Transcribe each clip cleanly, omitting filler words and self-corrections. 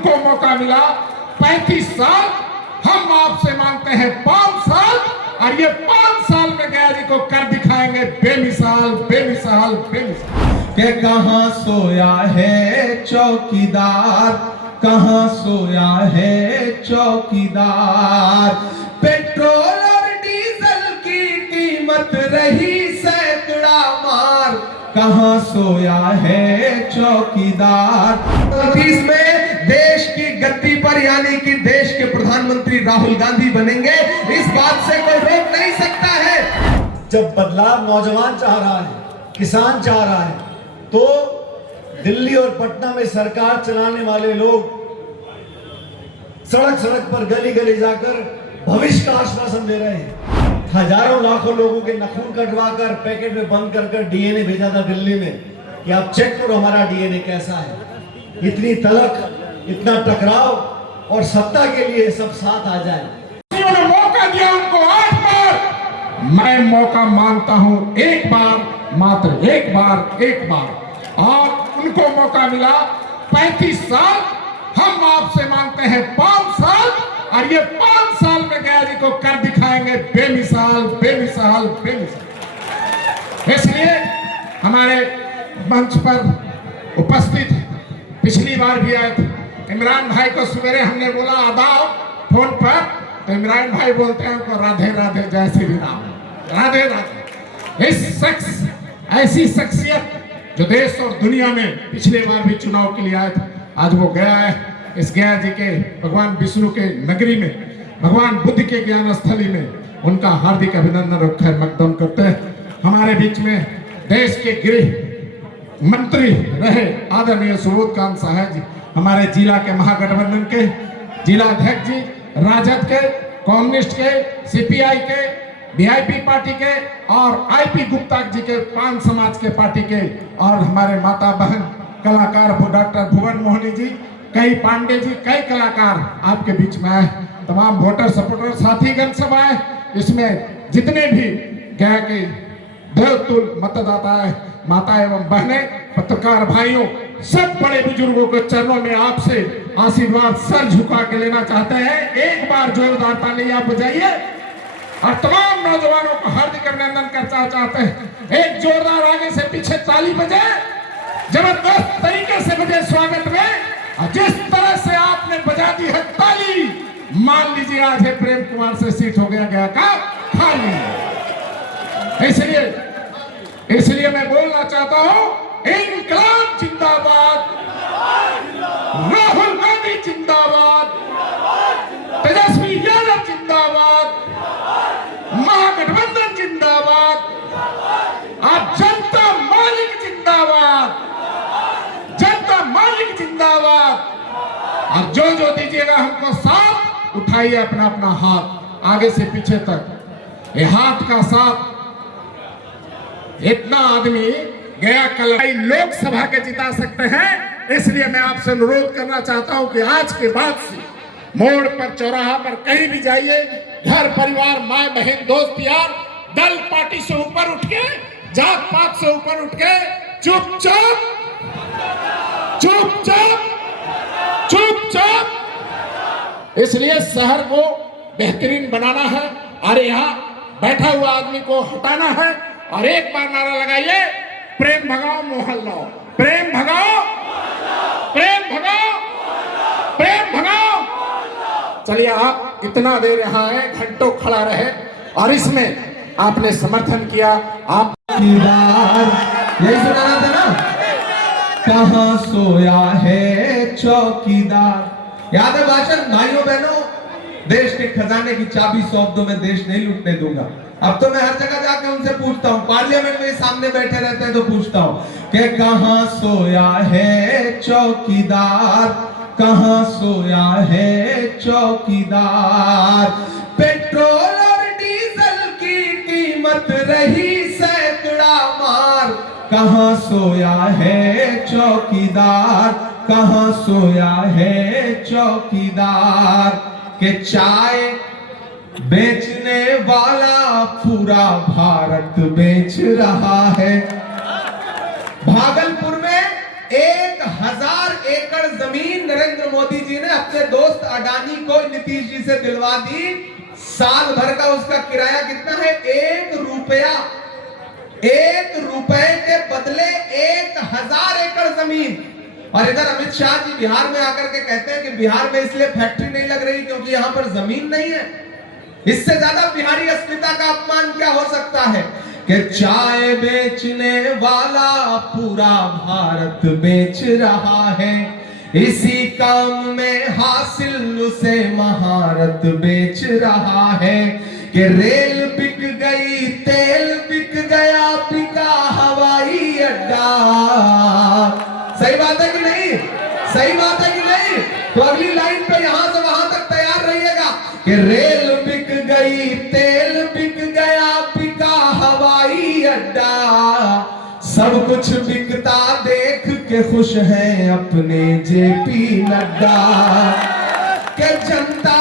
उनको मौका मिला 35 साल, हम आपसे मांगते हैं 5 साल, और ये 5 साल में गया जी को कर दिखाएंगे बेमिसाल बेमिसाल बेमिसाल। के कहां सोया है चौकीदार, कहां सोया है चौकीदार। पेट्रोल और डीजल की कीमत रही सैकड़ा मार, कहां सोया है चौकीदार। में देश की गद्दी पर यानी कि देश के प्रधानमंत्री राहुल गांधी बनेंगे, इस बात से कोई रोक नहीं सकता है। जब बदलाव नौजवान चाह रहा है, किसान चाह रहा है, तो दिल्ली और पटना में सरकार चलाने वाले लोग सड़क सड़क पर गली गली जाकर भविष्य का आश्वासन दे रहे हैं। हजारों लाखों लोगों के नाखून कटवाकर पैकेट में बंद कर डीएनए भेजा था दिल्ली में कि आप चेक करो हमारा डीएनए कैसा है। इतनी तलख, इतना टकराव और सत्ता के लिए सब साथ आ जाए। उन्होंने मौका दिया उनको 8 बार, मैं मौका मांगता हूं एक बार, मात्र एक बार, और उनको मौका मिला 35 साल, हम आपसे मांगते हैं 5 साल, और ये 5 साल में गया जी को कर दिखाएंगे बेमिसाल बेमिसाल बेमिसाल। इसलिए हमारे मंच पर उपस्थित पिछली बार भी आए थे इमरान भाई को, सवेरे हमने बोला आदाब फोन पर, तो इमरान भाई बोलते हैं उनको राधे राधे जय श्री राम, राधे राधे। इस शख्स, ऐसी शख्सियत जो देश और दुनिया में पिछले बार भी चुनाव के लिए आए थे, आज वो गया है इस गया जी के भगवान विष्णु के नगरी में, भगवान बुद्ध के ज्ञान स्थली में, उनका हार्दिक अभिनंदन और खैर मकदम करते हैं। हमारे बीच में देश के गृह मंत्री रहे आदरणीय सुबोध कांत साहब जी, हमारे जिला के महागठबंधन के जिला अध्यक्ष जी, राजद के, कम्युनिस्ट के, सीपीआई के, वीआईपी पार्टी के और आईपी गुप्ता जी के, पान समाज के पार्टी के, और हमारे माता बहन कलाकार डॉक्टर भुवन मोहनी जी, कई पांडे जी, कई कलाकार आपके बीच में आए, तमाम वोटर सपोर्टर साथीगण सब आए। इसमें जितने भी गया के देवतुल मतदाता है, माता एवं बहने, पत्रकार भाइयों, सब बड़े बुजुर्गों के चरणों में आपसे आशीर्वाद सर झुका के लेना चाहते हैं। एक बार जोरदार ताली आप बजाइए और तमाम नौजवानों को हार्दिक अभिनंदन करना चाहते हैं। एक जोरदार आगे से पीछे ताली बजे, जबरदस्त तरीके से बजे स्वागत में। जिस तरह से आपने बजा दी है ताली, मान लीजिए आज है प्रेम कुमार से सीट हो गया का खाली। इसलिए मैं बोलना चाहता हूं, इंकलाब जिंदाबाद, राहुल गांधी जिंदाबाद, तेजस्वी यादव जिंदाबाद, महागठबंधन जिंदाबाद, अब जनता मालिक जिंदाबाद, जनता मालिक जिंदाबाद। और जो दीजिएगा हमको साथ, उठाइए अपना अपना हाथ आगे से पीछे तक। ये हाथ का साथ इतना आदमी गया कल लोकसभा के जिता सकते हैं। इसलिए मैं आपसे अनुरोध करना चाहता हूं कि आज के बाद से मोड़ पर, चौराहा पर, कहीं भी जाइए, घर परिवार, माँ बहन, दोस्त यार, दल पार्टी से ऊपर उठ के, जात पात से ऊपर उठ के चुपचाप चुपचाप चुपचाप इसलिए शहर को बेहतरीन बनाना है और यहाँ बैठा हुआ आदमी को हटाना है। और एक बार नारा लगाइए, प्रेम भगाओ मोहल्ला, प्रेम भगाओ, प्रेम भगाओ, प्रेम भगाओ। चलिए आप इतना देर यहाँ है, घंटों खड़ा रहे और इसमें आपने समर्थन किया। आप यही सुनाना था ना, कहां सोया है चौकीदार। याद है भाषण? भाइयों बहनों, देश के खजाने की चाबी सौंप दो, मैं देश नहीं लूटने दूंगा। अब तो मैं हर जगह जाकर उनसे पूछता हूँ, पार्लियामेंट में सामने बैठे रहते हैं तो पूछता हूँ कि कहां सोया है चौकीदार, कहां सोया है चौकीदार। पेट्रोल और डीजल की कीमत रही सैकड़ा मार, कहां सोया है चौकीदार, कहां सोया है चौकीदार। के चाय बेचने वाला पूरा भारत बेच रहा है। भागलपुर में 1000 एकड़ जमीन नरेंद्र मोदी जी ने अपने दोस्त अडानी को नीतीश जी से दिलवा दी। साल भर का उसका किराया कितना है? 1 रुपया। 1 रुपए के बदले 1000 एकड़ जमीन। और इधर अमित शाह जी बिहार में आकर के कहते हैं कि बिहार में इसलिए फैक्ट्री नहीं लग रही क्योंकि यहां पर जमीन नहीं है। इससे ज्यादा बिहारी अस्मिता का अपमान क्या हो सकता है कि चाय बेचने वाला पूरा भारत बेच रहा है, इसी काम में हासिल उसे महारत बेच रहा है कि रेल बिक गई, तेल बिक गया, बिका हवाई अड्डा। सही बात है कि नहीं? सही बात है कि नहीं? तो अगली लाइन पे यहां से वहां तक तैयार रहिएगा कि रेल बिक गई, तेल बिक गया, बिका हवाई अड्डा, सब कुछ बिकता देख के खुश हैं अपने जेपी नड्डा। के जनता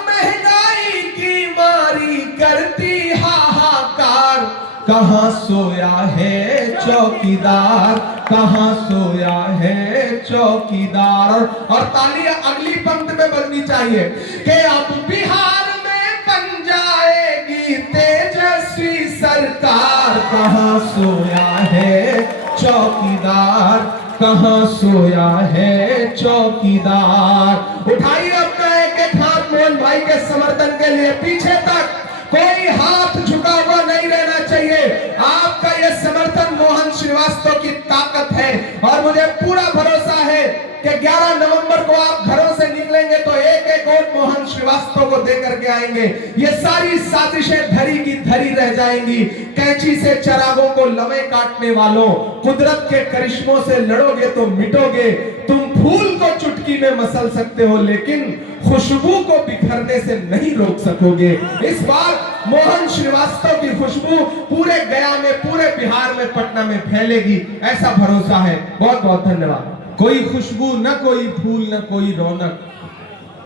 महंगाई की मारी करती हाहाकार, कहां सोया है चौकीदार, कहां सोया है चौकीदार। और तालियां अगली पंक्ति में बननी चाहिए कि अब बिहार में बन जाएगी तेजस्वी सरकार, कहां सोया है चौकीदार, कहां सोया है चौकीदार। उठाइए अपना एक एक हाथ मोहन भाई के समर्थन के लिए, पीछे तक कोई हाथ झुका हुआ नहीं रहना चाहिए। आपका यह समर्थन मोहन श्रीवास्तव की ताकत है और मुझे पूरा भरोसा है कि 11 नवंबर को आप घरों से निकलेंगे तो एक एक वोट मोहन श्रीवास्तव को देकर के आएंगे। ये सारी साजिशें धरी की धरी रह जाएंगी। कैंची से चरागों को लवे काटने वालों, कुदरत के करिश्मों से लड़ोगे तो मिटोगे। तुम फूल को चुटकी में मसल सकते हो लेकिन खुशबू को बिखरने से नहीं रोक सकोगे। इस बार मोहन श्रीवास्तव की खुशबू पूरे गया में, पूरे बिहार में, पटना में फैलेगी, ऐसा भरोसा है। बहुत बहुत धन्यवाद। कोई खुशबू न कोई फूल न कोई रौनक,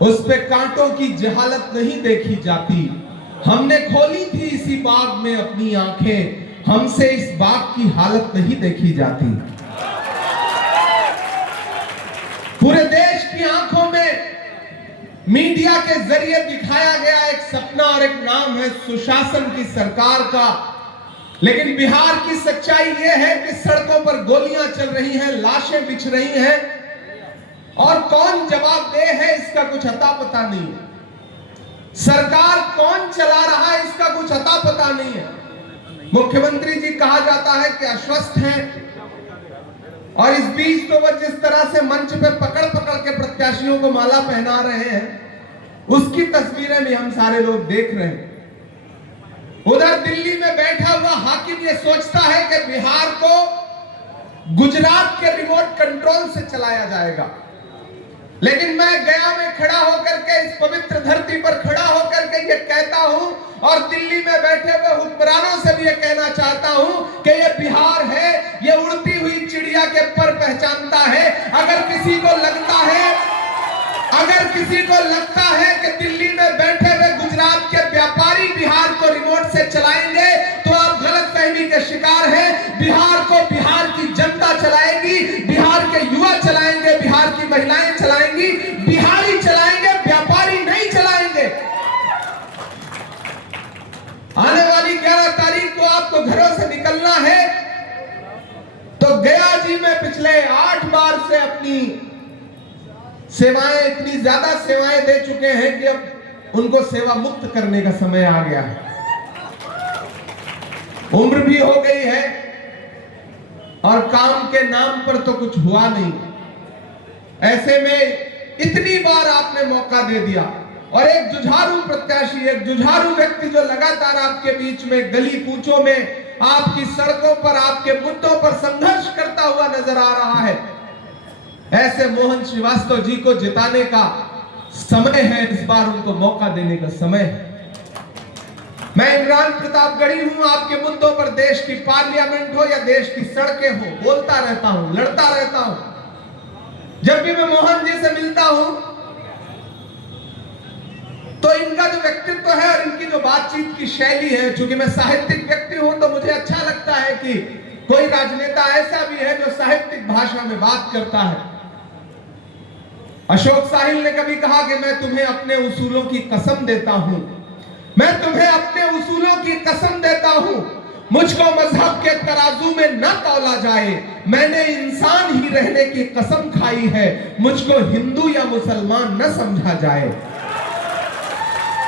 उस पे कांटों की जहालत नहीं देखी जाती। हमने खोली थी इसी बाग में अपनी आंखें, हमसे इस बाग की हालत नहीं देखी जाती। पूरे देश की आंखों में मीडिया के जरिए दिखाया गया एक सपना और एक नाम है सुशासन की सरकार का। लेकिन बिहार की सच्चाई यह है कि सड़कों पर गोलियां चल रही हैं, लाशें बिछ रही हैं और कौन जवाबदेह है इसका कुछ अता पता नहीं है। सरकार कौन चला रहा है इसका कुछ अता पता नहीं है। मुख्यमंत्री जी कहा जाता है कि अस्वस्थ हैं और इस बीच तो वह जिस तरह से मंच पे पकड़ पकड़ के प्रत्याशियों को माला पहना रहे हैं उसकी तस्वीरें भी हम सारे लोग देख रहे हैं। उधर दिल्ली में बैठा हुआ हाकिम ये सोचता है कि बिहार को गुजरात के रिमोट कंट्रोल से चलाया जाएगा। लेकिन मैं गया में खड़ा होकर के, इस पवित्र धरती पर खड़ा होकर के ये कहता हूं और दिल्ली में बैठे हुए हुक्मरानों से भी ये कहना चाहता हूं कि ये बिहार है, ये उड़ती हुई चिड़िया के पर पहचानता है। अगर किसी को लगता है कि दिल्ली में बैठे हुए गुजरात के व्यापारी बिहार को रिमोट से चलाएंगे तो आप गलतफहमी के शिकार हैं। बिहार को बिहार की जनता चलाएगी, बिहार के युवा चलाएंगे, बिहार की महिलाएं चलाएंगी, बिहारी चलाएंगे, व्यापारी नहीं चलाएंगे। आने वाली 11 तारीख को आपको घरों से निकलना है तो गया जी में पिछले 8 बार से अपनी सेवाएं, इतनी ज्यादा सेवाएं दे चुके हैं कि अब उनको सेवा मुक्त करने का समय आ गया है। उम्र भी हो गई है और काम के नाम पर तो कुछ हुआ नहीं। ऐसे में इतनी बार आपने मौका दे दिया और एक जुझारू प्रत्याशी, एक जुझारू व्यक्ति जो लगातार आपके बीच में गली कूचों में, आपकी सड़कों पर, आपके मुद्दों पर संघर्ष करता हुआ नजर आ रहा है, ऐसे मोहन श्रीवास्तव जी को जिताने का समय है। इस बार उनको मौका देने का समय है। मैं इमरान प्रतापगढ़ी हूं। आपके मुद्दों पर, देश की पार्लियामेंट हो या देश की सड़कें हो, बोलता रहता हूं, लड़ता रहता हूं। जब भी मैं मोहन जी से मिलता हूं तो इनका जो व्यक्तित्व है और इनकी जो बातचीत की शैली है, चूंकि मैं साहित्यिक व्यक्ति हूं तो मुझे अच्छा लगता है कि कोई राजनेता ऐसा भी है जो साहित्यिक भाषा में बात करता है। अशोक साहिल ने कभी कहा कि मैं तुम्हें अपने उसूलों की कसम देता हूं, मैं तुम्हें अपने उसूलों की कसम देता हूं, मुझको मजहब के तराजू में न तौला जाए, मैंने इंसान ही रहने की कसम खाई है, मुझको हिंदू या मुसलमान न समझा जाए।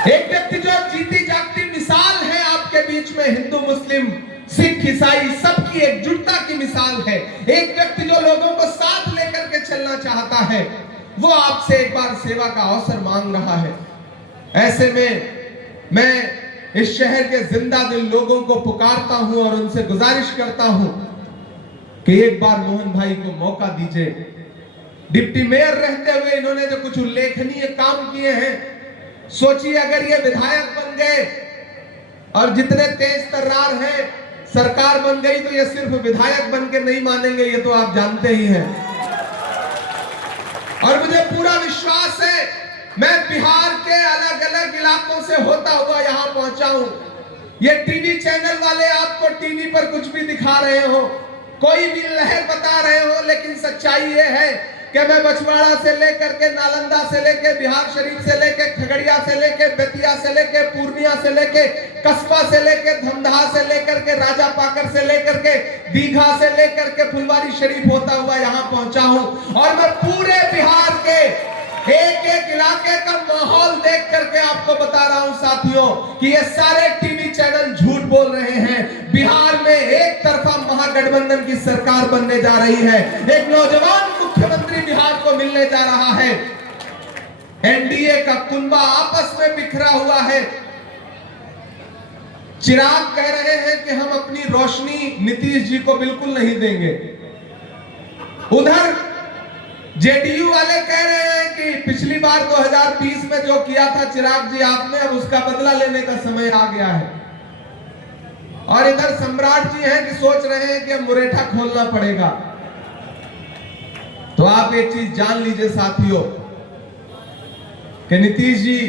एक व्यक्ति जो जीती जागती मिसाल है आपके बीच में, हिंदू मुस्लिम सिख ईसाई सबकी एकजुटता की मिसाल है। एक व्यक्ति जो लोगों को साथ लेकर के चलना चाहता है, वो आपसे एक बार सेवा का अवसर मांग रहा है। ऐसे में मैं इस शहर के जिंदा दिल लोगों को पुकारता हूं और उनसे गुजारिश करता हूं कि एक बार मोहन भाई को मौका दीजिए। डिप्टी मेयर रहते हुए इन्होंने जो कुछ उल्लेखनीय काम किए हैं, सोचिए अगर ये विधायक बन गए और जितने तेज तर्रार हैं, सरकार बन गई तो ये सिर्फ विधायक बन के नहीं मानेंगे, ये तो आप जानते ही हैं। और मुझे पूरा विश्वास है, मैं बिहार के अलग अलग इलाकों से होता हुआ यहां पहुंचा हूं। ये टीवी चैनल वाले आपको टीवी पर कुछ भी दिखा रहे हो, कोई भी लहर बता रहे हो, लेकिन सच्चाई ये है कि मैं बछवाड़ा से लेकर के, नालंदा से लेके, बिहार शरीफ से लेके, खगड़िया से लेके, बेतिया से लेके, पूर्णिया से लेके, कस्बा से लेके, धमदाहा से लेकर के, राजा पाकर से लेकर के, दीघा से लेकर के फुलवारी शरीफ होता हुआ यहां पहुंचा हूं। और मैं पूरे बिहार के एक एक इलाके का माहौल देख करके आपको बता रहा हूं साथियों कि ये सारे टीवी चैनल झूठ बोल रहे हैं। बिहार में एक तरफा महागठबंधन की सरकार बनने जा रही है, एक नौजवान मुख्यमंत्री बिहार को मिलने जा रहा है, एनडीए का कुनबा आपस में बिखरा हुआ है। चिराग कह रहे हैं कि हम अपनी रोशनी नीतीश जी को बिल्कुल नहीं देंगे, उधर जेडीयू वाले कह रहे हैं कि पिछली बार 2020 में जो किया था चिराग जी आपने, अब उसका बदला लेने का समय आ गया है। और इधर सम्राट जी हैं कि सोच रहे हैं कि अब मुरेठा खोलना पड़ेगा। तो आप एक चीज जान लीजिए साथियों कि नीतीश जी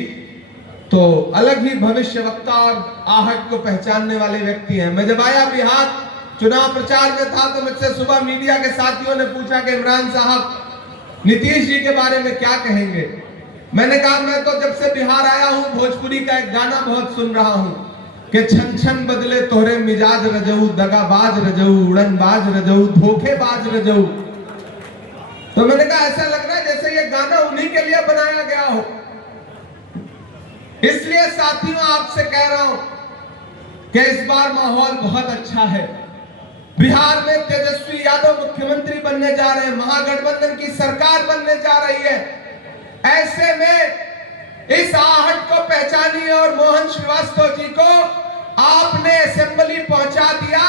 तो अलग ही भविष्यवक्ता और आहट को पहचानने वाले व्यक्ति हैं। मैं जब आया बिहार चुनाव प्रचार में था तो मुझसे सुबह मीडिया के साथियों ने पूछा कि इमरान साहब नीतीश जी के बारे में क्या कहेंगे। मैंने कहा मैं तो जब से बिहार आया हूं भोजपुरी का एक गाना बहुत सुन रहा हूं कि छन छन बदले तोरे मिजाज रजऊ, दगाबाज रजऊ, उड़नबाज रजऊ, धोखेबाज रजऊ। तो मैंने कहा ऐसा लग रहा है जैसे ये गाना उन्हीं के लिए बनाया गया हो। इसलिए साथियों आपसे कह रहा हूं कि इस बार माहौल बहुत अच्छा है। बिहार में तेजस्वी यादव मुख्यमंत्री बनने जा रहे हैं, महागठबंधन की सरकार बनने जा रही है। ऐसे में इस आहट को पहचानिए और मोहन श्रीवास्तव जी को आपने असेंबली पहुंचा दिया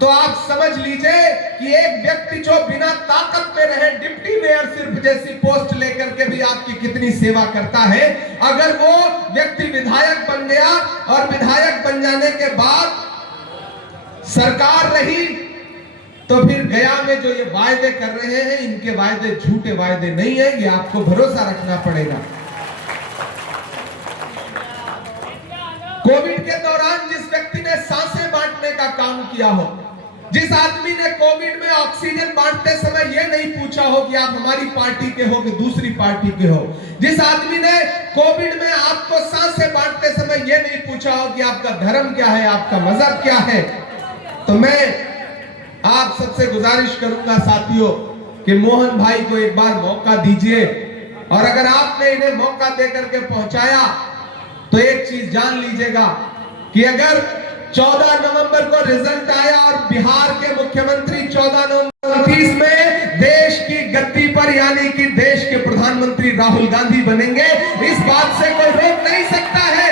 तो आप समझ लीजिए कि एक व्यक्ति जो बिना ताकत में रहे, डिप्टी मेयर सिर्फ जैसी पोस्ट लेकर के भी आपकी कितनी सेवा करता है, अगर वो व्यक्ति विधायक बन गया और विधायक बन जाने के बाद सरकार रही तो फिर गया में जो ये वायदे कर रहे हैं, इनके वायदे झूठे वायदे नहीं है, ये आपको भरोसा रखना पड़ेगा। कोविड के दौरान जिस व्यक्ति ने सांसें बांटने का काम किया हो, जिस आदमी ने कोविड में ऑक्सीजन बांटते समय यह नहीं पूछा हो कि आप हमारी पार्टी के हो कि दूसरी पार्टी के हो, जिस आदमी ने कोविड में आपको सांसें बांटते समय यह नहीं पूछा हो कि आपका धर्म क्या है, आपका मजहब क्या है, तो मैं आप सबसे गुजारिश करूंगा साथियों कि मोहन भाई को एक बार मौका दीजिए। और अगर आपने इन्हें मौका देकर के पहुंचाया तो एक चीज जान लीजिएगा कि अगर 14 नवंबर को रिजल्ट आया और बिहार के मुख्यमंत्री 14 नवंबर 2030 में देश की गद्दी पर यानी कि देश के प्रधानमंत्री राहुल गांधी बनेंगे, इस बात से कोई रोक नहीं सकता है।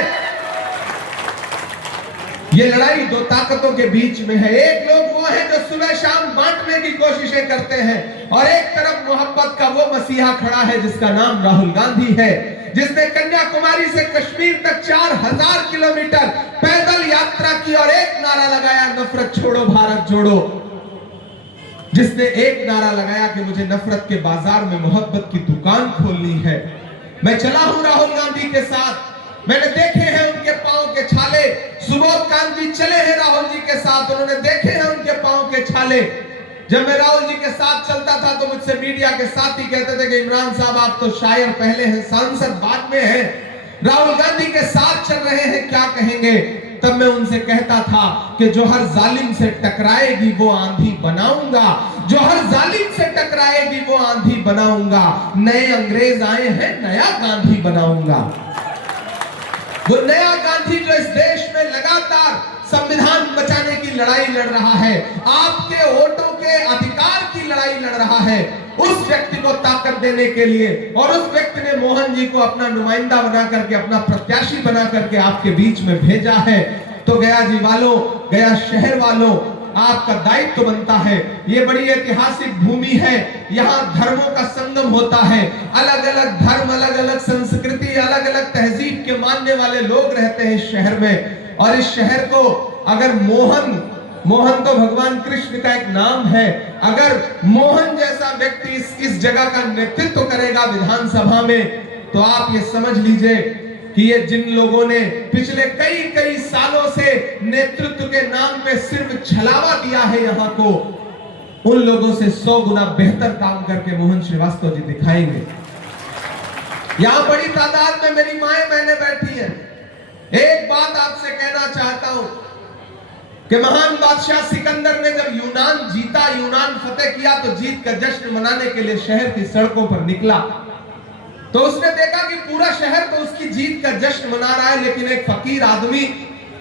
ये लड़ाई दो ताकतों के बीच में है। एक लोग वो हैं जो सुबह शाम बांटने की कोशिशें करते हैं और एक तरफ मोहब्बत का वो मसीहा खड़ा है जिसका नाम राहुल गांधी है, जिसने कन्याकुमारी से कश्मीर तक 4000 किलोमीटर पैदल यात्रा की और एक नारा लगाया, नफरत छोड़ो भारत जोड़ो। जिसने एक नारा लगाया कि मुझे नफरत के बाजार में मोहब्बत की दुकान खोलनी है। मैं चला हूं राहुल गांधी के साथ, मैंने देखे हैं उनके पांव के छाले सुबह बहुत कांजी चले हैं राहुल जी के साथ, उन्होंने देखे हैं उनके पांव के छाले। जब मैं राहुल जी के साथ चलता था तो मुझसे मीडिया के साथी कहते थे कि इमरान साहब आप तो शायर पहले हैं, सांसद बाद में हैं, राहुल गांधी के साथ चल रहे हैं, क्या कहेंगे? तब मैं उनसे कहता था कि जो हर जालिम से टकराएगी वो आंधी बनाऊंगा, जो हर जालिम से टकराएगी वो आंधी बनाऊंगा। नए अंग्रेज आए हैं, नया गांधी बनाऊंगा। वो नया गांधी जो इस देश में लगातार संविधान बचाने की लड़ाई लड़ रहा है, आपके वोटों के अधिकार की लड़ाई लड़ रहा है, उस व्यक्ति को ताकत देने के लिए, और उस व्यक्ति ने मोहन जी को अपना नुमाइंदा बना करके, अपना प्रत्याशी बना करके आपके बीच में भेजा है। तो गया जी वालों, गया शहर वालों, आपका दायित्व बनता है। ये बड़ी ऐतिहासिक भूमि है, यहाँ धर्मों का संगम होता है, अलग अलग धर्म, अलग अलग संस्कृति, अलग अलग तहजीब के मानने वाले लोग रहते हैं इस शहर में। और इस शहर को अगर मोहन तो भगवान कृष्ण का एक नाम है, अगर मोहन जैसा व्यक्ति इस जगह का नेतृत्व करेगा विधानसभा में, तो आप ये समझ लीजिए कि ये जिन लोगों ने पिछले कई सालों से नेतृत्व के नाम पे सिर्फ छलावा दिया है यहाँ को, उन लोगों से 100 गुना बेहतर काम करके मोहन श्रीवास्तव जी दिखाएंगे। यहाँ बड़ी तादाद में मेरी माएं बहनें बैठी हैं। एक बात आपसे कहना चाहता हूं कि महान बादशाह सिकंदर ने जब यूनान जीता, यूनान फतेह किया, तो जीत का जश्न मनाने के लिए शहर की सड़कों पर निकला। तो उसने देखा कि पूरा शहर तो उसकी जीत का जश्न मना रहा है, लेकिन एक फकीर आदमी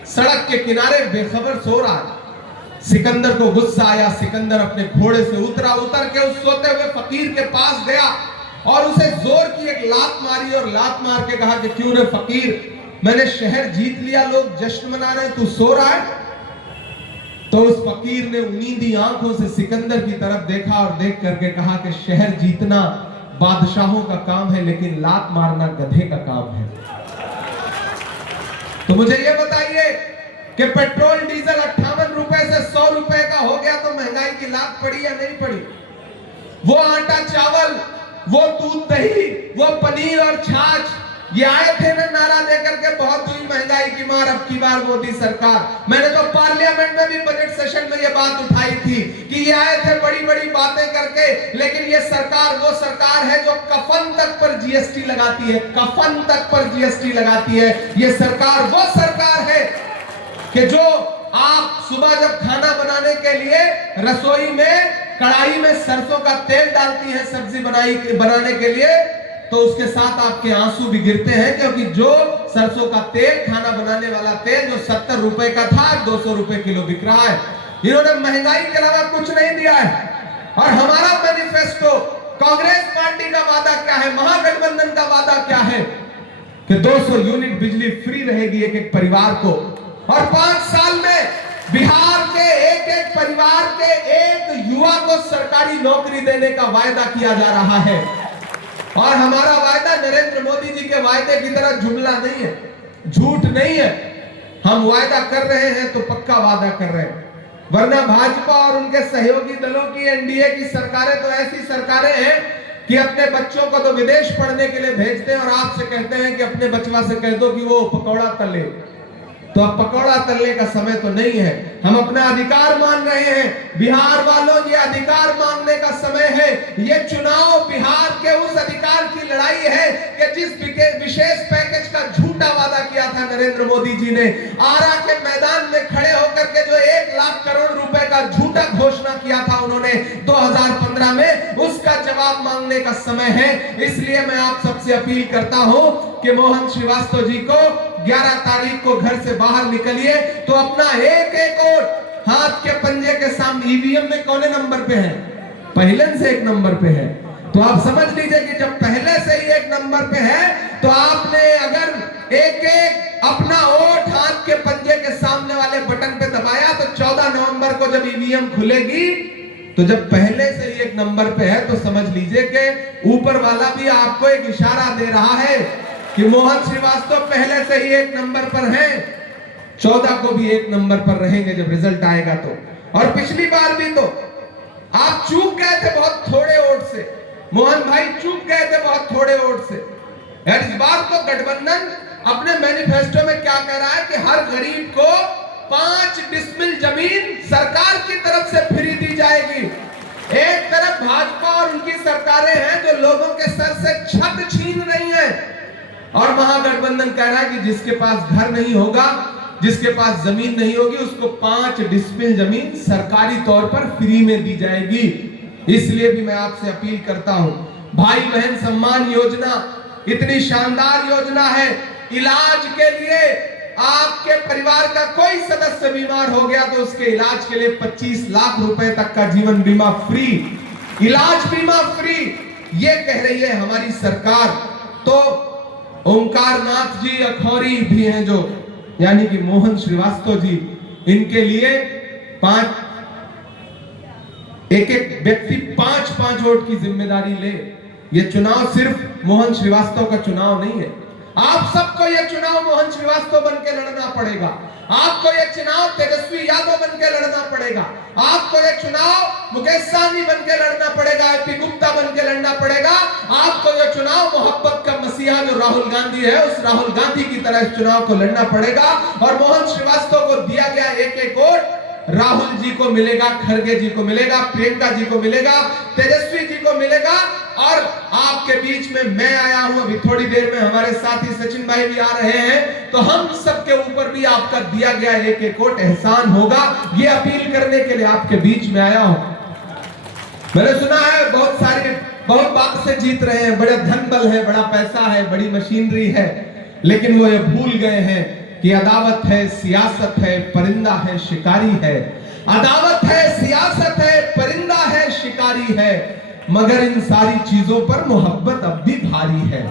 सड़क के किनारे बेखबर सो रहा है। सिकंदर को गुस्सा आया, सिकंदर अपने घोड़े से उतर के उस सोते हुए फकीर के पास गया और उसे जोर की एक लात मारी, और लात मार के कहा कि क्यों रे फकीर, मैंने शहर जीत लिया, लोग जश्न मना रहे हैं, तू सो रहा है? तो उस फकीर ने उम्मीदी आंखों से सिकंदर की तरफ देखा और देख करके कहा कि शहर जीतना बादशाहों का काम है, लेकिन लात मारना गधे का काम है। तो मुझे ये बताइए कि पेट्रोल डीजल 58 रुपए से 100 रुपए का हो गया, तो महंगाई की लात पड़ी या नहीं पड़ी? वो आटा चावल, वो दूध दही, वो पनीर और छाछ, ये आए थे ना नारा देकर के बहुत हुई महंगाई की मार अब की बार मोदी सरकार। मैंने तो पार्लियामेंट में भी बजट सेशन में ये बात उठाई थी कि ये आए थे बड़ी बड़ी बातें करके, लेकिन ये सरकार वो सरकार है जो कफन तक पर जीएसटी लगाती है, कफन तक पर जीएसटी लगाती है। ये सरकार वो सरकार है कि जो आप सुबह जब खाना बनाने के लिए रसोई में कढ़ाई में सरसों का तेल डालती है सब्जी बनाने के लिए, तो उसके साथ आपके आंसू भी गिरते हैं, क्योंकि जो सरसों का तेल, खाना बनाने वाला तेल जो 70 रुपए का था 200 रुपए किलो बिक रहा है। इन्होंने महंगाई के अलावा कुछ नहीं दिया है। और हमारा मैनिफेस्टो, कांग्रेस पार्टी का वादा क्या है, महागठबंधन का वादा क्या है कि 200 यूनिट बिजली फ्री रहेगी एक एक परिवार को, और 5 साल में बिहार के एक एक परिवार के एक युवा को सरकारी नौकरी देने का वायदा किया जा रहा है। और हमारा वायदा नरेंद्र मोदी जी के वायदे की तरह जुमला नहीं है, झूठ नहीं है। हम वायदा कर रहे हैं तो पक्का वादा कर रहे हैं, वरना भाजपा और उनके सहयोगी दलों की, एनडीए की सरकारें तो ऐसी सरकारें हैं कि अपने बच्चों को तो विदेश पढ़ने के लिए भेजते हैं और आपसे कहते हैं कि अपने बचवा से कह दो कि वो पकौड़ा तले। तो अब पकौड़ा तलने का समय तो नहीं है, हम अपना अधिकार मान रहे हैं। बिहार वालों, ये अधिकार मांगने का समय है। ये चुनाव बिहार के उस अधिकार की लड़ाई है कि जिस विशेष पैकेज का झूठा वादा किया था नरेंद्र मोदी जी ने, आरा के मैदान में खड़े होकर के जो 1 लाख करोड़ रुपए का झूठा घोषणा किया था उन्होंने 2015 में, उसका जवाब मांगने का समय है। इसलिए मैं आप सबसे अपील करता हूं कि मोहन श्रीवास्तव जी को 11 तारीख को घर से बाहर निकलिए तो अपना एक एक वोट हाथ के पंजे के सामने, ईवीएम में कौन नंबर पे है? पहले से 1 नंबर पे है। तो आप समझ लीजिए कि जब पहले से ही 1 नंबर पे है, तो आपने अगर एक एक अपना वोट हाथ के पंजे के सामने वाले बटन पे दबाया, तो 14 नवंबर को जब ईवीएम खुलेगी, तो जब पहले से ही 1 नंबर पे है, तो समझ लीजिए कि ऊपर वाला भी आपको एक इशारा दे रहा है कि मोहन श्रीवास्तव पहले से ही 1 नंबर पर हैं, 14 को भी 1 नंबर पर रहेंगे जब रिजल्ट आएगा तो। और पिछली बार भी तो आप चूक गए थे बहुत थोड़े वोट से, मोहन भाई चूक गए थे बहुत थोड़े वोट से। इस बार तो गठबंधन अपने मैनिफेस्टो में क्या कह रहा है कि हर गरीब को 5 डिसमिल जमीन सरकार की तरफ से फ्री दी जाएगी। एक तरफ भाजपा और उनकी सरकारें हैं जो लोगों के सर से छत छीन रही हैं, और महागठबंधन कह रहा है कि जिसके पास घर नहीं होगा, जिसके पास जमीन नहीं होगी, उसको 5 डिसमिल जमीन सरकारी तौर पर फ्री में दी जाएगी। इसलिए भी मैं आपसे अपील करता हूं, भाई बहन सम्मान योजना इतनी शानदार योजना है। इलाज के लिए आपके परिवार का कोई सदस्य बीमार हो गया तो उसके इलाज के लिए 25 लाख रुपए तक का जीवन बीमा फ्री, इलाज बीमा फ्री, ये कह रही है हमारी सरकार। तो ओंकार नाथ जी अखौरी भी हैं जो, यानी कि मोहन श्रीवास्तव जी, इनके लिए एक एक व्यक्ति 5-5 वोट की जिम्मेदारी ले। ये चुनाव सिर्फ मोहन श्रीवास्तव का चुनाव नहीं है, आप सबको ये चुनाव मोहन श्रीवास्तव बन के लड़ना पड़ेगा, आपको ये चुनाव तेजस्वी यादव बन के लड़ना पड़ेगा, आपको ये चुनाव मुकेश सहनी बन के लड़ना पड़ेगा, एपी गुप्ता बन के लड़ना पड़ेगा, आपको ये चुनाव मोहब्बत का मसीहा जो राहुल गांधी है उस राहुल गांधी की तरह इस चुनाव को लड़ना पड़ेगा। और मोहन श्रीवास्तव को दिया गया एक वोट राहुल जी को मिलेगा, खड़गे जी को मिलेगा, प्रियंका जी को मिलेगा, तेजस्वी जी को मिलेगा। और आपके बीच में मैं आया हूं, अभी थोड़ी देर में हमारे साथी सचिन भाई भी आ रहे हैं, तो हम सबके ऊपर भी आपका दिया गया एक वोट एहसान होगा, ये अपील करने के लिए आपके बीच में आया हूं। मैंने सुना है बहुत बात से जीत रहे हैं, बड़े धन बल है, बड़ा पैसा है, बड़ी मशीनरी है, लेकिन वो ये भूल गए हैं कि अदावत है, सियासत है, परिंदा है, शिकारी है। अदावत है, सियासत है, परिंदा है, शिकारी है, मगर इन सारी चीजों पर मोहब्बत अब भी भारी है।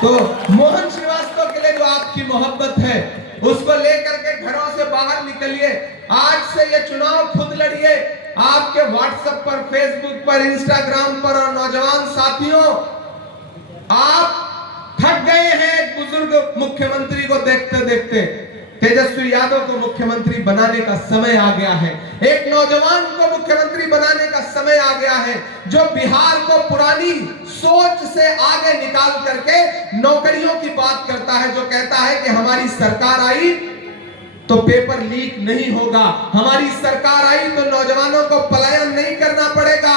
तो मोहन श्रीवास्तव के लिए जो आपकी मोहब्बत है उसको लेकर के घरों से बाहर निकलिए, आज से ये चुनाव खुद लड़िए। आपके व्हाट्सएप पर, फेसबुक पर, इंस्टाग्राम पर, और नौजवान साथियों, आप थक गए हैं एक बुजुर्ग मुख्यमंत्री को देखते देखते। तेजस्वी यादव को मुख्यमंत्री बनाने का समय आ गया है, एक नौजवान को मुख्यमंत्री बनाने का समय आ गया है जो बिहार को पुरानी सोच से आगे निकाल करके नौकरियों की बात करता है, जो कहता है कि हमारी सरकार आई तो पेपर लीक नहीं होगा, हमारी सरकार आई तो नौजवानों को पलायन नहीं करना पड़ेगा।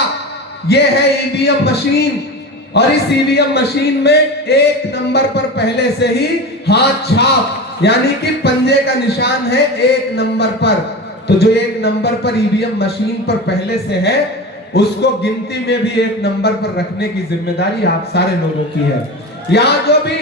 यह है ईवीएम मशीन, और इस ईवीएम मशीन में 1 नंबर पर पहले से ही हाथ छाप, यानी कि पंजे का निशान है 1 नंबर पर। तो जो 1 नंबर पर ईवीएम मशीन पर पहले से है, उसको गिनती में भी 1 नंबर पर रखने की जिम्मेदारी आप सारे लोगों की है। यहाँ जो भी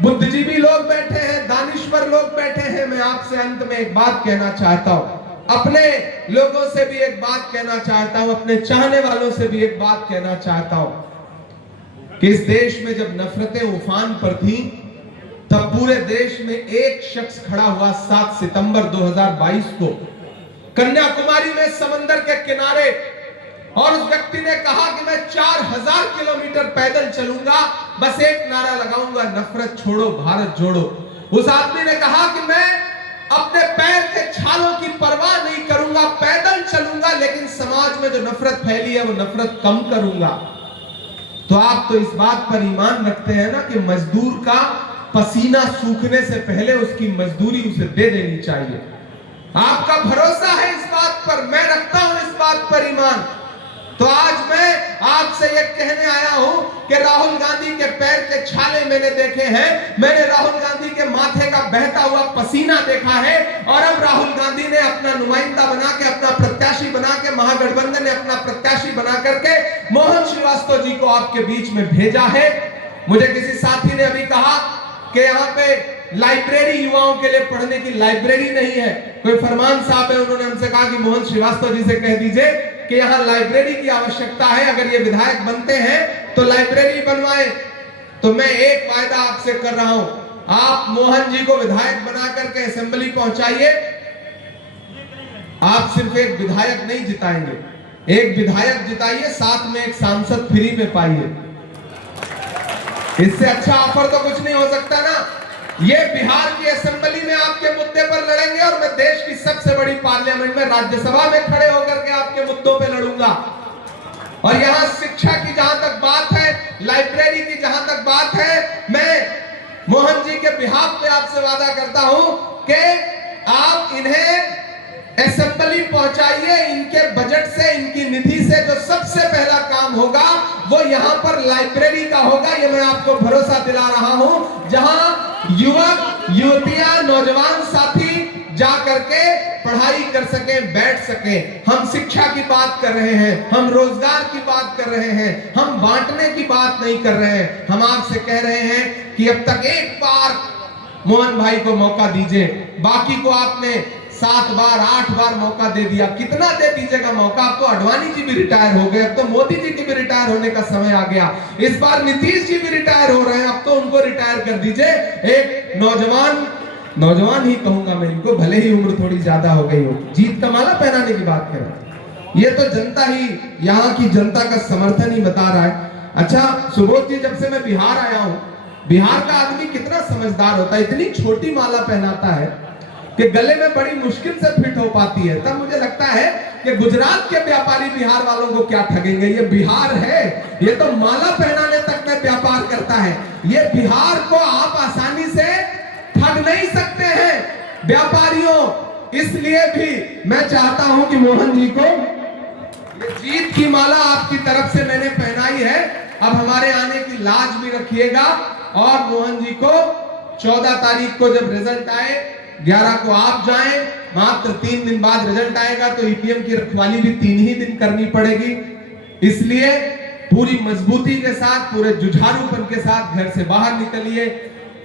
बुद्धिजीवी लोग बैठे हैं, दानिश्वर लोग बैठे हैं, मैं आपसे अंत में एक बात कहना चाहता हूँ, अपने लोगों से भी एक बात कहना चाहता हूँ, अपने चाहने वालों से भी एक बात कहना चाहता हूँ कि इस देश में जब नफरतें उफान पर थी, तब पूरे देश में एक शख्स खड़ा हुआ 7 सितंबर 2022 को कन्याकुमारी में समंदर के किनारे, और उस व्यक्ति ने कहा कि मैं 4000 किलोमीटर पैदल चलूंगा, बस एक नारा लगाऊंगा, नफरत छोड़ो भारत जोड़ो। उस आदमी ने कहा कि मैं अपने पैर के छालों की परवाह नहीं करूंगा, पैदल चलूंगा, लेकिन समाज में जो नफरत फैली है वो नफरत कम करूंगा। तो आप तो इस बात पर ईमान रखते हैं ना कि मजदूर का पसीना सूखने से पहले उसकी मजदूरी उसे दे देनी चाहिए। आपका भरोसा है इस बात पर, मैं रखता हूं इस बात पर ईमान। तो आज मैं आपसे ये कहने आया हूं कि राहुल गांधी के पैर के छाले मैंने देखे हैं, मैंने राहुल गांधी के माथे का बहता हुआ पसीना देखा है, और अब राहुल गांधी ने अपना नुमाइंदा बना के, अपना प्रत्याशी बना के, महागठबंधन ने अपना प्रत्याशी बना करके मोहन श्रीवास्तव जी को आपके बीच में भेजा है। मुझे किसी साथी ने अभी कहा कि यहाँ पे लाइब्रेरी, युवाओं के लिए पढ़ने की लाइब्रेरी नहीं है। कोई फरमान साहब है, उन्होंने हमसे कहा कि मोहन श्रीवास्तव जी से कह दीजिए कि यहाँ लाइब्रेरी की आवश्यकता है, अगर ये विधायक बनते हैं तो लाइब्रेरी बनवाएं। तो मैं एक वायदा आपसे कर रहा हूं, आप मोहन जी को विधायक बना करके असेंबली पहुंचाइए। आप सिर्फ एक विधायक नहीं जिताएंगे, एक विधायक जिताइए, साथ में एक सांसद फ्री में पाइए। इससे अच्छा ऑफर तो कुछ नहीं हो सकता ना। ये बिहार की असेंबली में आपके मुद्दे पर लड़ेंगे, और मैं देश की सबसे बड़ी पार्लियामेंट में, राज्यसभा में खड़े होकर के आपके मुद्दों पे लड़ूंगा। और यहाँ शिक्षा की जहां तक बात है, लाइब्रेरी की जहां तक बात है, मैं मोहन जी के बिहाफ पे आपसे वादा करता हूं कि आप इन्हें असेंबली पहुंचाइए। इनके बजट से, इनकी निधि से जो सबसे पहला काम होगा वो यहाँ पर लाइब्रेरी का होगा। ये मैं आपको भरोसा दिला रहा हूं, जहां युवक युवतियां नौजवान साथी जा करके पढ़ाई कर सके, बैठ सके। हम शिक्षा की बात कर रहे हैं, हम रोजगार की बात कर रहे हैं, हम बांटने की बात नहीं कर रहे हैं। हम आपसे कह रहे हैं कि अब तक एक बार मोहन भाई को मौका दीजिए। बाकी को आपने 7 बार 8 बार मौका दे दिया, कितना दे दीजिएगा मौका? अब तो अडवाणी जी भी रिटायर हो गए, अब तो मोदी जी की भी रिटायर होने का समय आ गया। इस बार नीतीश जी भी रिटायर हो रहे हैं, अब तो उनको रिटायर कर दीजिए। एक नौजवान ही कहूंगा मैं इनको, भले ही उम्र थोड़ी ज्यादा हो गई हो, जीत का माला पहनाने की बात कर रहा है। ये तो जनता ही, यहाँ की जनता का समर्थन ही बता रहा है। अच्छा सुबोध जी, जब से मैं बिहार आया हूँ, बिहार का आदमी कितना समझदार होता है, इतनी छोटी माला पहनाता है कि गले में बड़ी मुश्किल से फिट हो पाती है। तब मुझे लगता है कि गुजरात के व्यापारी बिहार वालों को क्या ठगेंगे। ये बिहार है, ये तो माला पहनाने तक में व्यापार करता है। ये बिहार को आप आसानी से ठग नहीं सकते हैं व्यापारियों। इसलिए भी मैं चाहता हूं कि मोहन जी को ये जीत की माला आपकी तरफ से मैंने पहनाई है। अब हमारे आने की लाज भी रखिएगा। और मोहन जी को 14 तारीख को जब रिजल्ट आए, 11 को आप जाएं, मात्र 3 दिन बाद रिजल्ट आएगा, तो ईवीएम की रखवाली भी 3 ही दिन करनी पड़ेगी। इसलिए पूरी मजबूती के साथ, पूरे जुझारूपन के साथ घर से बाहर निकलिए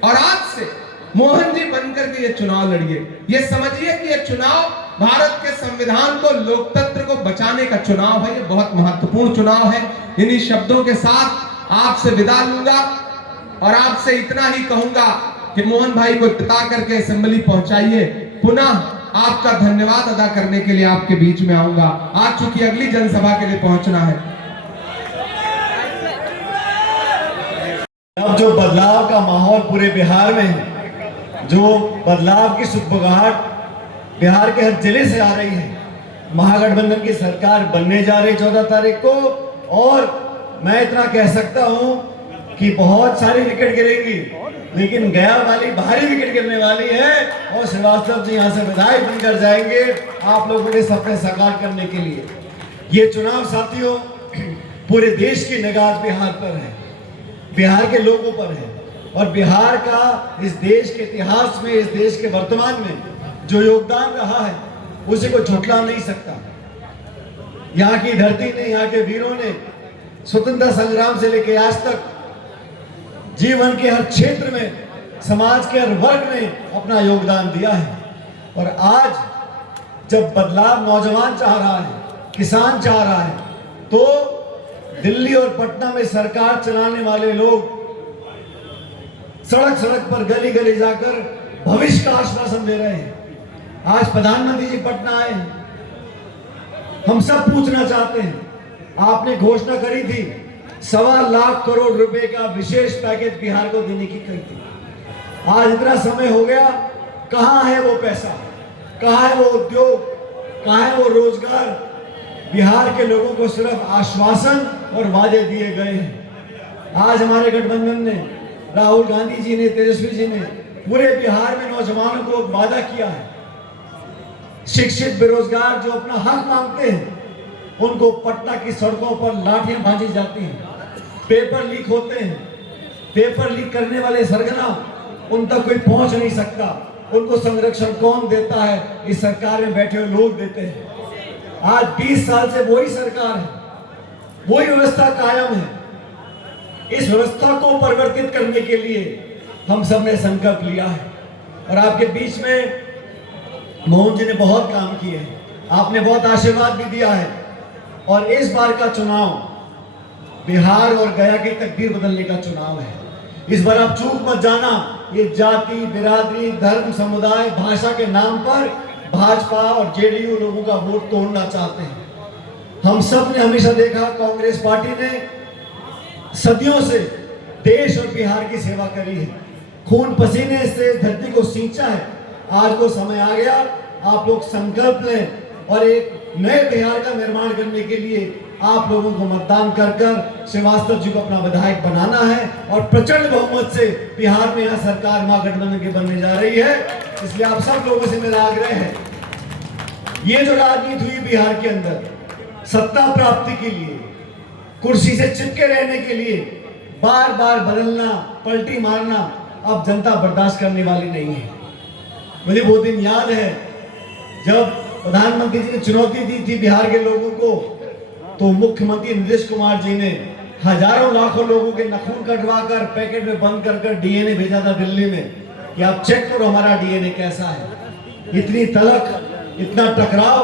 और आज से मोहन जी बनकर के ये चुनाव लड़िए। ये समझिए कि ये चुनाव भारत के संविधान को, लोकतंत्र को बचाने का चुनाव है। ये बहुत महत्वपूर्ण चुनाव है। इन्हीं शब्दों के साथ आपसे विदा लूंगा और आपसे इतना ही कहूंगा कि मोहन भाई को जिता करके असेंबली पहुंचाइए। पुनः आपका धन्यवाद अदा करने के लिए आपके बीच में आऊंगा। आज चूंकि अगली जनसभा के लिए पहुंचना है। अब जो बदलाव का माहौल पूरे बिहार में है, जो बदलाव की सुगबुगाहट बिहार के हर जिले से आ रही है, महागठबंधन की सरकार बनने जा रही 14 तारीख को। और मैं इतना कह सकता हूं कि बहुत सारी विकेट गिरेंगी, लेकिन गया वाली भारी विकेट गिरने वाली है और श्रीवास्तव जी यहाँ से विधायक बनकर जाएंगे आप लोगों के सपने साकार करने के लिए। ये चुनाव साथियों पूरे देश की निगाह बिहार पर है, बिहार के लोगों पर है। और बिहार का इस देश के इतिहास में, इस देश के वर्तमान में जो योगदान रहा है, उसे कोई झुठला नहीं सकता। यहाँ की धरती ने, यहाँ के वीरों ने स्वतंत्रता संग्राम से लेकर आज तक जीवन के हर क्षेत्र में, समाज के हर वर्ग ने अपना योगदान दिया है। और आज जब बदलाव नौजवान चाह रहा है, किसान चाह रहा है, तो दिल्ली और पटना में सरकार चलाने वाले लोग सड़क सड़क पर, गली गली जाकर भविष्य का आश्वासन दे रहे हैं। आज प्रधानमंत्री जी पटना आए, हम सब पूछना चाहते हैं, आपने घोषणा करी थी 1.25 लाख करोड़ रुपए का विशेष पैकेज बिहार को देने की कही थी। आज इतना समय हो गया, कहां है वो पैसा, कहां है वो उद्योग, कहां है वो रोजगार? बिहार के लोगों को सिर्फ आश्वासन और वादे दिए गए हैं। आज हमारे गठबंधन ने, राहुल गांधी जी ने, तेजस्वी जी ने पूरे बिहार में नौजवानों को वादा किया है। शिक्षित बेरोजगार जो अपना हक मांगते हैं, उनको पटना की सड़कों पर लाठियां भांजी जाती हैं, पेपर लीक होते हैं। पेपर लीक करने वाले सरगना, उन तक कोई पहुंच नहीं सकता। उनको संरक्षण कौन देता है? इस सरकार में बैठे हुए लोग देते हैं। आज 20 साल से वही सरकार है, वही व्यवस्था कायम है। इस व्यवस्था को परिवर्तित करने के लिए हम सब ने संकल्प लिया है। और आपके बीच में मोहन जी ने बहुत काम किए हैं, आपने बहुत आशीर्वाद भी दिया है। और इस बार का चुनाव बिहार और गया की तकदीर बदलने का चुनाव है। इस बार आप चूक मत जाना। ये जाति, बिरादरी, धर्म, समुदाय, भाषा के नाम पर भाजपा और जेडीयू लोगों का वोट तोड़ना चाहते हैं। हम सब ने हमेशा देखा, कांग्रेस पार्टी ने सदियों से देश और बिहार की सेवा करी है, खून पसीने से धरती को सींचा है। आज वो समय आ गया, आप लोग संकल्प लें और एक नए बिहार का निर्माण करने के लिए आप लोगों को मतदान कर कर श्रीवास्तव जी को अपना विधायक बनाना है। और प्रचंड बहुमत से बिहार में यह सरकार महागठबंधन की बनने जा रही है। इसलिए आप सब लोगों से मेरा आग्रह है, ये जो राजनीति हुई बिहार के अंदर सत्ता प्राप्ति के लिए, कुर्सी से चिपके रहने के लिए बार बार बदलना, पलटी मारना अब जनता बर्दाश्त करने वाली नहीं है। मुझे वो दिन याद है जब प्रधानमंत्री जी ने चुनौती दी थी बिहार के लोगों को, तो मुख्यमंत्री नीतीश कुमार जी ने हजारों लाखों लोगों के नाखून कटवा कर पैकेट में बंद कर डीएनए भेजा था दिल्ली में कि आप चेक करो हमारा डीएनए कैसा है। इतनी तलख, इतना टकराव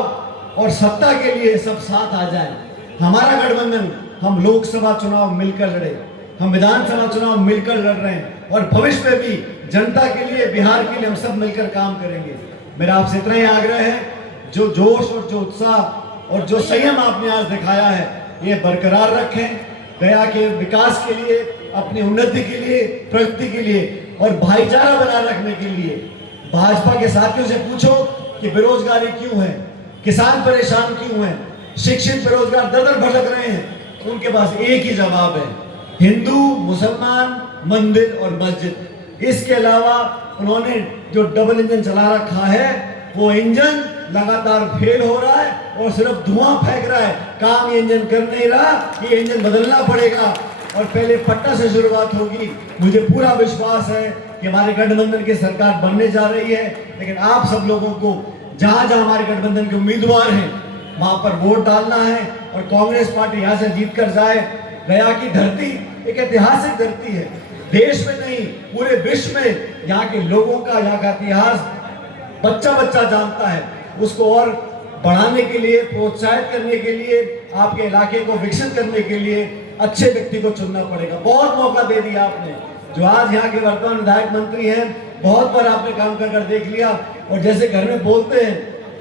और सत्ता के लिए सब साथ आ जाए। हमारा गठबंधन, हम लोकसभा चुनाव मिलकर लड़े, हम विधानसभा चुनाव मिलकर लड़ रहे हैं और भविष्य में भी जनता के लिए, बिहार के लिए हम सब मिलकर काम करेंगे। मेरा आपसे इतना ही आग्रह है, जो जोश और जो उत्साह और जो संयम आपने आज दिखाया है ये बरकरार रखें। गया के विकास के लिए, अपनी उन्नति के लिए, प्रगति के लिए और भाईचारा बनाए रखने के लिए भाजपा के साथियों से पूछो कि बेरोजगारी क्यों है, किसान परेशान क्यों है, शिक्षित बेरोजगार दर भटक रहे हैं। उनके पास एक ही जवाब है, हिंदू, मुसलमान, मंदिर और मस्जिद। इसके अलावा उन्होंने जो डबल इंजन चला रखा है वो इंजन लगातार फेल हो रहा है और सिर्फ धुआं फेंक रहा है, काम ये इंजन कर नहीं रहा। ये इंजन बदलना पड़ेगा और पहले पटना से शुरुआत होगी। मुझे पूरा विश्वास है कि हमारे गठबंधन की सरकार बनने जा रही है, लेकिन आप सब लोगों को जहां जहां हमारे गठबंधन के उम्मीदवार हैं वहां पर वोट डालना है और कांग्रेस पार्टी यहां से जीत कर जाए। गया की धरती एक ऐतिहासिक धरती है, देश में नहीं पूरे विश्व में यहाँ के लोगों का, यहाँ का इतिहास बच्चा बच्चा जानता है। उसको और बढ़ाने के लिए, प्रोत्साहित करने के लिए, आपके इलाके को विकसित करने के लिए अच्छे व्यक्ति को चुनना पड़ेगा। बहुत मौका दे दिया आपने, जो आज यहाँ के वर्तमान विधायक मंत्री हैं, बहुत बार आपने काम कर कर देख लिया। और जैसे घर में बोलते हैं,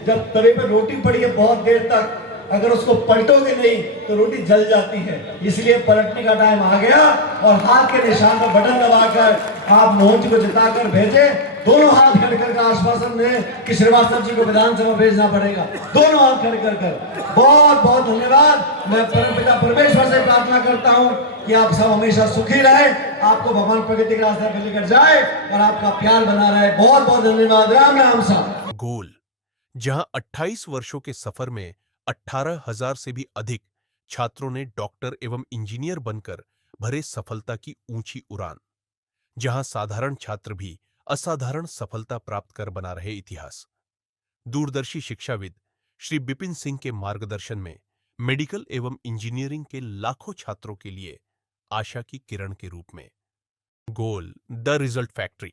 जब तवे पर रोटी पड़ी है बहुत देर तक, अगर उसको पलटोगे नहीं तो रोटी जल जाती है। इसलिए पलटने का टाइम आ गया और हाथ के निशान पर बटन दबाकर आप मोहन जी को जिताकर भेजे। दोनों हाथ खड़े कर आश्वासन दें कि श्रीवास्तव जी को विधानसभा भेजना पड़ेगा। दोनों हाथ खड़े कर बहुत बहुत धन्यवाद। मैं परमपिता परमेश्वर से प्रार्थना करता हूं कि आप सब हमेशा सुखी रहे, आपको भगवान प्रगति के रास्ते पर लेकर जाए और आपका प्यार बना रहे। बहुत बहुत धन्यवाद। राम राम साहब। गोल, जहां 28 वर्षों के सफर में 18,000 से भी अधिक छात्रों ने डॉक्टर एवं इंजीनियर बनकर भरे सफलता की ऊंची उड़ान, जहां साधारण छात्र भी असाधारण सफलता प्राप्त कर बना रहे इतिहास। दूरदर्शी शिक्षाविद श्री बिपिन सिंह के मार्गदर्शन में मेडिकल एवं इंजीनियरिंग के लाखों छात्रों के लिए आशा की किरण के रूप में गोल, द रिजल्ट फैक्ट्री।